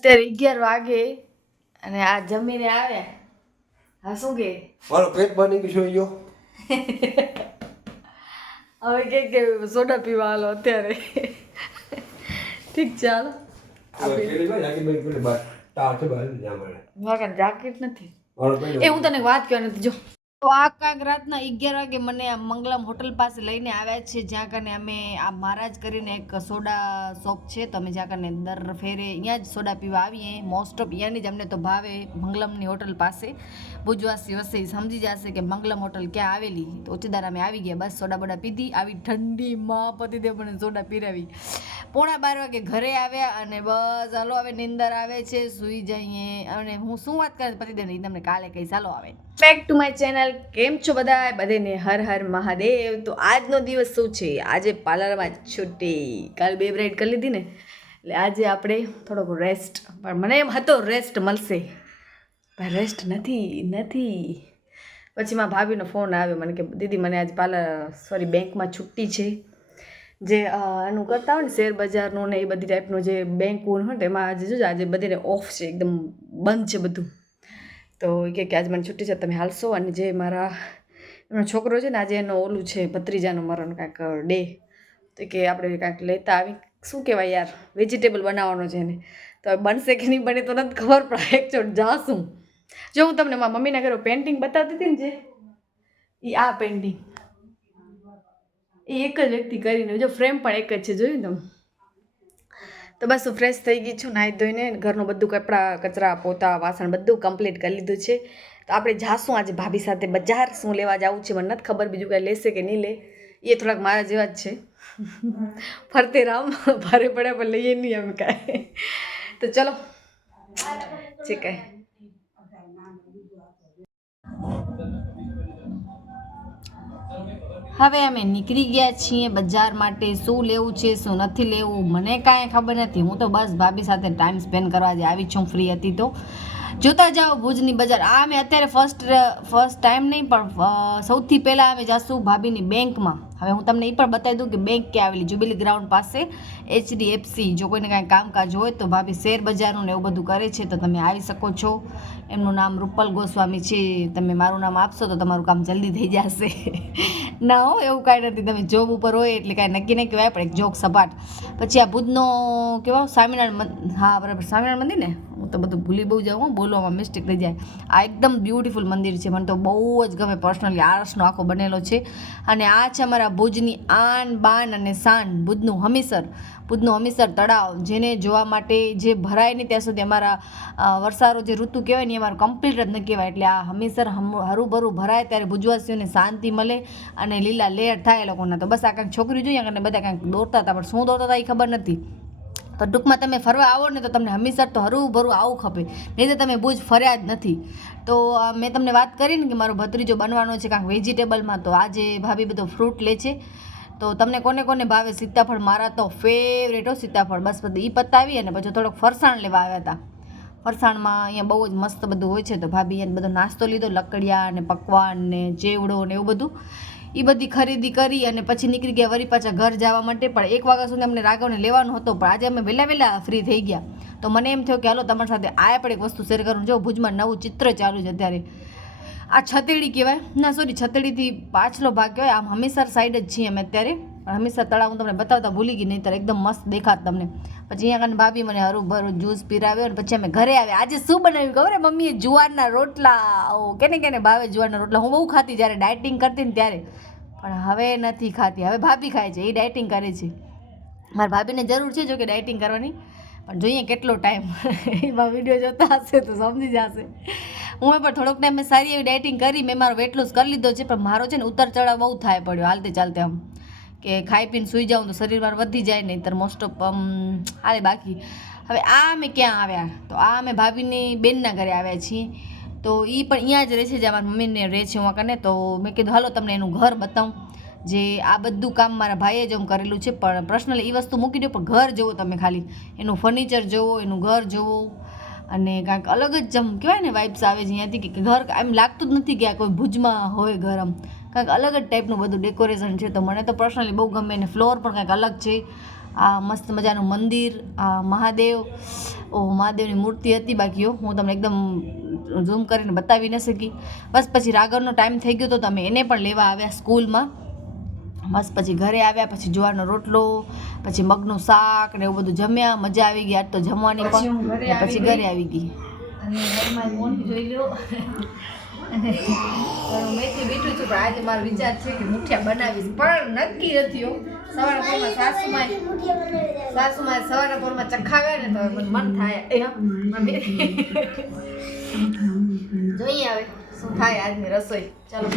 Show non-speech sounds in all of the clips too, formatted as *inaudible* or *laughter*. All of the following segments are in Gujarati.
અત્યારે અગિયાર વાગે અને આ જમીને આવ્યા હા શું કે? મારો પેટ બની ગયું જોઈ *laughs* હવે કે કે સોડા પીવા હાલો અત્યારે. *laughs* ઠીક ચાલો જાકેટ નથી. એ હું તને વાત કહેવાની જો. તો આ કાંક રાતના અગિયાર વાગે મને મંગલમ હોટલ પાસે લઈને આવ્યા છે, જ્યાં કને અમે આ મહારાજ કરીને એક સોડા શોપ છે, તો અમે જ્યાં કને દર ફેરે અહીંયા જ સોડા પીવા આવીએ. મોસ્ટ ઓફ અહીંયાની જ અમને તો ભાવે મંગલમની હોટલ પાસે. ભુજવાસી વસે સમજી જશે કે મંગલમ હોટલ ક્યાં આવેલી. તો ઓચિદાર અમે આવી ગયા, બસ સોડા બોડા પીધી, આવી ઠંડીમાં પતિદેવ મને સોડા પીરાવી. પોણા બાર વાગે ઘરે આવ્યા અને બસ હાલો, હવે નિંદર આવે છે, સૂઈ જઈએ. અને હું શું વાત કરું પતિદેવને તમને કાલે કહીશ, હાલો આવે. બેક ટુ માય ચેનલ કેમ છો બધા બધેને હર હર મહાદેવ. તો આજનો દિવસ શું છે? આજે પાર્લરમાં છુટ્ટી કાલ બે બ્રેડ કરી લીધી ને. એટલે આજે આપણે થોડોક રેસ્ટ પણ મને એમ હતો રેસ્ટ મળશે. પણ રેસ્ટ નથી નથી. પછી મારા ભાભીનો ફોન આવ્યો. મને કે, દીદી, મને આજ પાર્લર સોરી બેંકમાં છુટ્ટી છે. જે એનું કરતા હોય ને શેર બજારનું ને એ બધી ટાઈપનું જે બેંકનું હોય ને એમાં આજે જોજો આજે બધીને ઓફ છે. એકદમ બંધ છે બધું. તો એ કે આજે મને છુટ્ટી છે, તમે હાલશો. અને જે મારા, એમનો છોકરો છે ને, આજે એનો ઓલું છે, ભત્રીજાનું મરણ કાંઈક ડે. તો કે આપણે કાંઈક લેતા આવી. શું કહેવાય યાર, વેજીટેબલ બનાવવાનો છે એને. તો બનશે કે નહીં બને તો નથી ખબર પડે એકચોટ જાશું જો હું તમને મારા મમ્મીના ઘરે પેઇન્ટિંગ બતાવતી હતી ને જે એ આ પેઇન્ટિંગ એ એક જ વ્યક્તિ કરીને, જો ફ્રેમ પણ એક જ છે, જોયું તમે? તો બસ ફ્રેશ થઈ ગઈ છું, નાહી ધોઈને ઘરનું બધું કપડાં, કચરા, પોતા, વાસણ બધું કમ્પ્લીટ કરી લીધું છે. તો આપણે જાશું આજે ભાભી સાથે બજાર, શું લેવા જવું છે મને નથી ખબર, બીજું કાંઈ લેશે કે નહીં લે. એ થોડાક મારા જેવા જ છે. ફરતે રામ, ભારે પડ્યા પણ લઈએ નહીં એમ કાંઈ. તો ચલો. છે કાંઈ. હવે અમે નીકળી ગયા છીએ બજાર માટે, શું લેવું છે, શું નથી લેવું, મને કાંઈ ખબર નથી. હું તો બસ ભાભી સાથે ટાઈમ સ્પેન્ડ કરવા જ આવી છું ફ્રી હતી તો. જોતા જાઓ ભુજની બજાર. આ અમે અત્યારે ફર્સ્ટ ફર્સ્ટ ટાઈમ નહીં, પણ સૌથી પહેલાં અમે જાશું ભાભીની બેંકમાં. હવે હું તમને એ પણ બતાવી દઉં કે બેંક ક્યાં આવેલી. જુબેલી ગ્રાઉન્ડ પાસે એચડીએફસી જો કોઈને કાંઈ કામકાજ હોય તો ભાભી શેર બજારનું ને એવું બધું કરે છે તો તમે આવી શકો છો. એમનું નામ રૂપલ ગોસ્વામી છે. તમે મારું નામ આપશો તો તમારું કામ જલ્દી થઈ જશે. *laughs* ના હો, એવું કાંઈ નથી. તમે જોબ ઉપર હોય એટલે કાંઈ નક્કી નહીં કહેવાય, પણ એક જોક સપાટ. પછી આ ભુજનો કેવા? સ્વામિનારાયણ હા, બરાબર. સ્વામિનારાયણ મંદિર ને? તો બધું ભૂલી બહુ જાઉં હું, બોલવામાં મિસ્ટેક થઈ જાય. આ એકદમ બ્યુટિફુલ મંદિર છે, મને તો બહુ જ ગમે પર્સનલી આરસનો આખો બનેલો છે. અને આ છે અમારા ભુજની આન બાન અને શાન ભુજનું હમીસર ભુજનું હમીસર તળાવ, જેને જોવા માટે જે ભરાય નહીં ત્યાં સુધી અમારા વરસારો જે ઋતુ કહેવાય ને એ અમારું કમ્પ્લીટ જ ન કહેવાય. એટલે આ હમીસર હમ- હરુભરું ભરાય ત્યારે ભુજવાસીઓને શાંતિ મળે અને લીલા લેર થાય એ લોકોના. તો બસ આ કાંઈક છોકરી જોઈએ અને બધા કાંઈક દોરતા હતા, પણ શું દોરતા હતા એ ખબર નથી. તો ટૂંકમાં તમે ફરવા આવો ને તો તમને હંમેશા તો હરું ભરું આવું ખપે. નહીં તો તમે ભુજ ફર્યા જ નથી. તો મેં તમને વાત કરી ને કે મારો ભત્રીજો બનવાનો છે કાંઈક વેજીટેબલમાં તો આજે ભાભી બધો ફ્રૂટ લે છે. તો તમને કોને કોને ભાવે? સીતાફળ મારા તો ફેવરેટ હો સીતાફળ. બસ બધું એ પતાવી અને પછી થોડોક ફરસાણ લેવા આવ્યા હતા ફરસાણમાં અહીંયા બહુ જ મસ્ત બધું હોય છે. તો ભાભી અહીંયા બધો નાસ્તો લીધો, લકડિયા ને પકવાન ને ચેવડો ને એવું બધું. એ બધી ખરીદી કરી અને પછી નીકળી ગયા વળી પાછા ઘર જવા માટે. પણ એક વાગ્યા સુધી અમને રાઘવને લેવાનો હતો, પણ આજે અમે વહેલા વહેલા ફ્રી થઈ ગયા. તો મને એમ થયું કે હાલો તમારી સાથે આ પણ એક વસ્તુ શેર કરું. જો, ભુજમાં નવું ચિત્ર ચાલુ છે અત્યારે. આ છતેડી કહેવાય. ના સોરી છતેડીથી પાછલો ભાગ કહેવાય. આમ હમીસર સાઈડ જ છીએ અમે અત્યારે. હમીસર તળાવ હું તમને બતાવતા ભૂલી ગઈ નહીં એકદમ મસ્ત દેખાત તમને. પછી અહીંયા કને ભાભી મને હરું જ્યુસ પીરાવ્યો અને પછી અમે ઘરે આવ્યા. આજે શું બનાવ્યું ખબર મમ્મીએ જુવારના રોટલા કેને કેને ભાવે જુવારના રોટલા. હું બહુ ખાતી જ્યારે ડાયટિંગ કરતી ને ત્યારે. પણ હવે નથી ખાતી. હવે ભાભી ખાય છે, એ ડાયટિંગ કરે છે. મારા ભાભીને જરૂર છે જો કે ડાયટિંગ કરવાની. પણ જોઈએ કેટલો ટાઈમ *laughs* એમાં વીડિયો જોતા હશે તો સમજી જશે. હું પણ થોડોક ટાઈમ મેં સારી એવી ડાયટિંગ કરી. મેં મારો વેટ લોસ કરી લીધો છે, પણ મારો છે ને ઉતર ચડાવ બહુ થાય પડ્યો, હાલતે ચાલતે આમ. કે ખાઈ પીને સૂઈ જાઉં તો શરીર મારું વધી જાય નહીં તર મોસ્ટ ઓફ હાલે બાકી. હવે આ અમે ક્યાં આવ્યા? તો આ અમે ભાભીની બેનના ઘરે આવ્યા છીએ. તો એ પણ અહીંયા જ રહે છે, જે મારા મમ્મીને રહે છે, હું કને. તો મેં કીધું, હાલો, તમને એનું ઘર બતાવું. જે આ બધું કામ મારા ભાઈએ જ આમ કરેલું છે, પણ પર્સનલી એ વસ્તુ મૂકી દો પણ ઘર જુઓ તમે ખાલી. એનું ફર્નિચર જુઓ એનું ઘર જુઓ અને કાંઈક અલગ જ જમ કહેવાય ને વાઇબ્સ આવે છે અહીંયાથી, કે ઘર એમ લાગતું જ નથી કે આ કોઈ ભુજમાં હોય ઘર આમ. કાંઈક અલગ જ ટાઈપનું બધું ડેકોરેશન છે. તો મને તો પર્સનલી બહુ ગમે અને ફ્લોર પણ કંઈક અલગ છે. આ મસ્ત મજાનું મંદિર આ મહાદેવ ઓ મહાદેવની મૂર્તિ હતી બાકીઓ હું તમને એકદમ ઝૂમ કરીને બતાવી ન શકી. બસ પછી રાગરનો ટાઈમ થઈ ગયો તો તમે એને પણ લેવા આવ્યા સ્કૂલમાં. બસ પછી ઘરે આવ્યા પછી જુવારનો રોટલો પછી મગનું શાક ને એવું બધું જમ્યા મજા આવી ગઈ. આજ તો જમવાની પણ પછી ઘરે આવી ગઈ. અને ઘરમાં જોઈ લો મેથી બીઠું છું પણ આજે મારો વિચાર છે કે મુઠિયા બનાવીશ. પણ નક્કી નથી સવારના પોરમાં સાસુમાં સાસુમાં સવારના પોરમાં ચખાવે ને તો મને મન થાય. *laughs* જોઈએ હવે શું થાય આજની રસોઈ. ચાલો.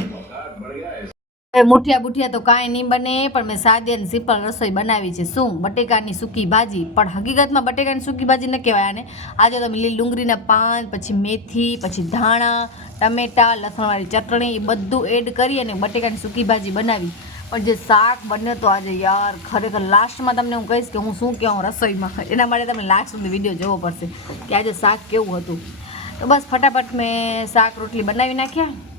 મુઠિયા બુઠિયા તો કાંઈ નહીં બને, પણ મેં સાદી અને સિમ્પલ રસોઈ બનાવી છે. શું? બટેકાની સૂકી ભાજી. પણ હકીકતમાં બટેકાની સૂકી ભાજી ન કહેવાય આને. આજે તમે લીલી ડુંગળીના પાન, પછી મેથી, પછી ધાણા, ટમેટા, લસણવાળી ચટણી, એ બધું એડ કરી અને બટેકાની સૂકી ભાજી બનાવી. પણ જે શાક બન્યો તો આજે યાર, ખરેખર લાસ્ટમાં તમને હું કહીશ કે હું શું કહું રસોઈમાં? એના માટે તમે લાસ્ટ સુધી વીડિયો જોવો પડશે કે આજે શાક કેવું હતું. તો બસ ફટાફટ મેં શાક રોટલી બનાવી નાખ્યા.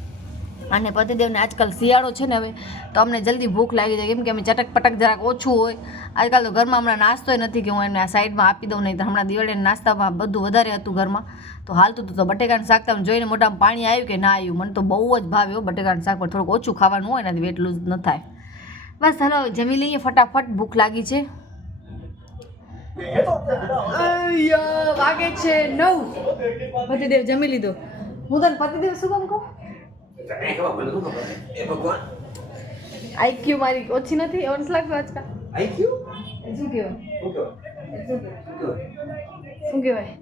અને પતિદેવને આજકાલ શિયાળો છે ને હવે, તો અમને જલ્દી ભૂખ લાગી જાય. કેમ કે અમે ચટક પટક જરાક ઓછું હોય. આજકાલ તો ઘરમાં હમણાં નાસ્તો નથી કે હું એને આ સાઈડમાં આપી દઉં, નહીં તો હમણાં દિવાળીના નાસ્તામાં બધું વધારે હતું ઘરમાં. તો હાલતું હતું તો બટેકાનું શાક તમે જોઈને મોટામાં પાણી આવ્યું કે ના આવ્યું? મને તો બહુ જ ભાવ્યો બટેકાનું શાક, પણ થોડુંક ઓછું ખાવાનું હોય એનાથી વેટ લૂઝ ન થાય. બસ હાલો જમી લઈએ ફટાફટ. ભૂખ લાગી છે. વાગે છે નવ. પતિદેવ જમી લીધો. હું તને પતિદેવ શું કામ કહું? એ ભગવાન. આઈક્યુ મારી ઓછી નથી એવડસ લાગતું આજકાલ. આઈ ગયું શું કહેવાય? શું કહેવાય?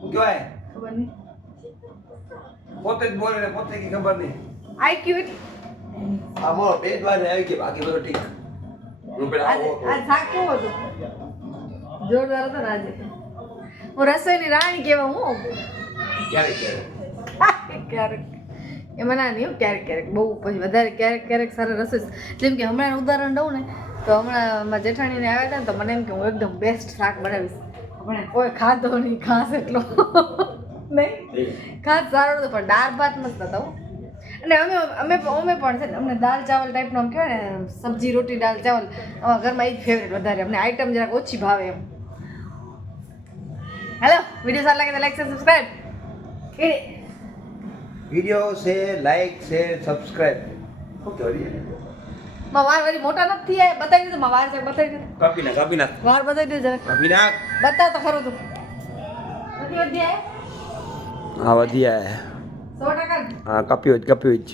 શું કહેવાય? ખબર નહીં. પોતે જ બોલે ને પોતે કઈ ખબર નહીં. આઈક્યુ આ મારો બે જ વાર આવી ગઈ બાકી બધું ઠીક. જોરદાર હતો ને આજે. હું રસોઈની રાણી કહેવા હું. ક્યારે ક્યારે ક્યારેક? એમાં ના નહીં ક્યારેક ક્યારેક. બહુ પછી વધારે ક્યારેક ક્યારેક સારા રસોઈ જેમ કે હમણાં ઉદાહરણ દઉં ને તો હમણાં મારા જેઠાણીને આવ્યા હતા ને તો મને એમ કે હું એકદમ બેસ્ટ શાક બનાવીશ. હમણાં? કોઈ ખાધો નહીં ખાસ એટલો. નહીં? ખાસ સારો નતો પણ દાળ ભાત મસ્ત હતા હો. અને અમે અમે અમે પણ છે ને અમને દાળ ચાવલ ટાઈપનો આમ કહેવાય ને સબ્જી રોટી દાળ ચાવલ અમારા ઘરમાં એ જ ફેવરેટ વધારે. અમને આઈટમ જરાક ઓછી ભાવે એમ. હેલો વીડિયો સારા લાગે તો લાઈક સબસ્ક્રાઈબ વીડિયો છે લાઈક છે સબસ્ક્રાઇબ શું કહેવાયમાં વાર મોટા નથી આય બતાવી દીધું માં વાર છે બતાવી દીધું કાપી ના કાપી ના વાર બતાવી દીધું જરા કાપી ના બતા તો ખરું તું. વધી વધી આયા? હા વધી આયા. સો ટકા. જ. હા કાપ્યો જ કાપ્યો જ.